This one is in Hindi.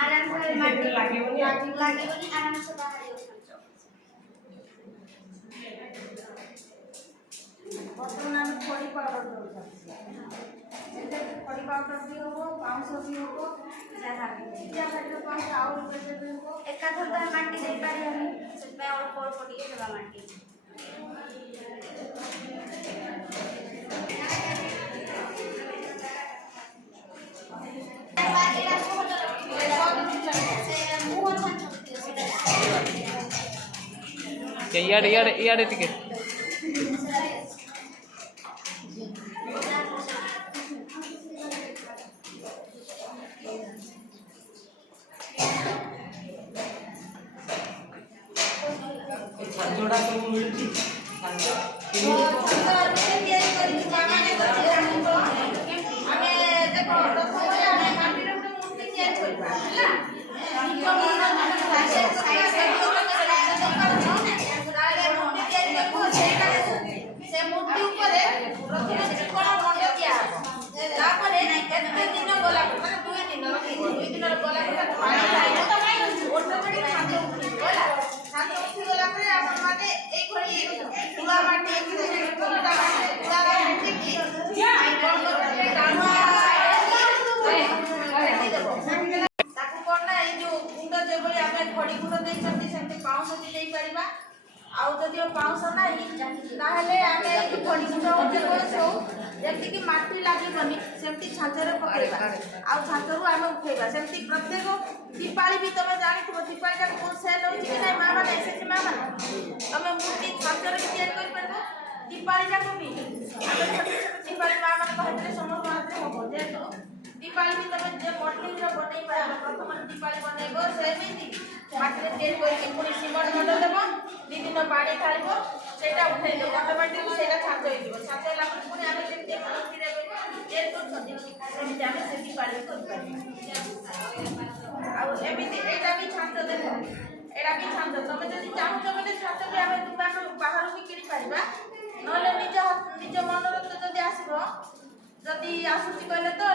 आराम से माटी लागेबनी आराम से बाहर बर्तमान आम खड़ी पाउडर खड़ी पाउडर भी हम पाउंस भी हम एकाथर तो माटी दे पारे से अल्प अल्प टे देवा माटी इयाड़े टिके जोड़ा सब मिलती पाउस ना जमीक माटी लगे सेमती छाचर पकड़ा आउ छाचर आम उठेगा सेमती प्रत्येक दीपाली भी तुम जानी दीपाली का सेल हो माँ मैंने एस माँ मैंने तुम मूर्ति छाचर दीपाली जाक भी दीपाली माँ मैंने कहते समस्त हम जेहेतु दीपाली भी तुम जो मटिंग बनई पार प्रथम दीपाली बनइब सेमती माटी पुणी सीमेंट मंड देव दी दिन पानी ढाल से उठे अटोमेटिक से छाच हो छाच है पुणी आम दीपाली एटा भी छाच देख एटा भी छाच तुम जब चाहूच बोले छाच भी आम दुकान बाहर भी किणी पार ना निज मनोरथ जब आसब जदि आसूसी कहले तो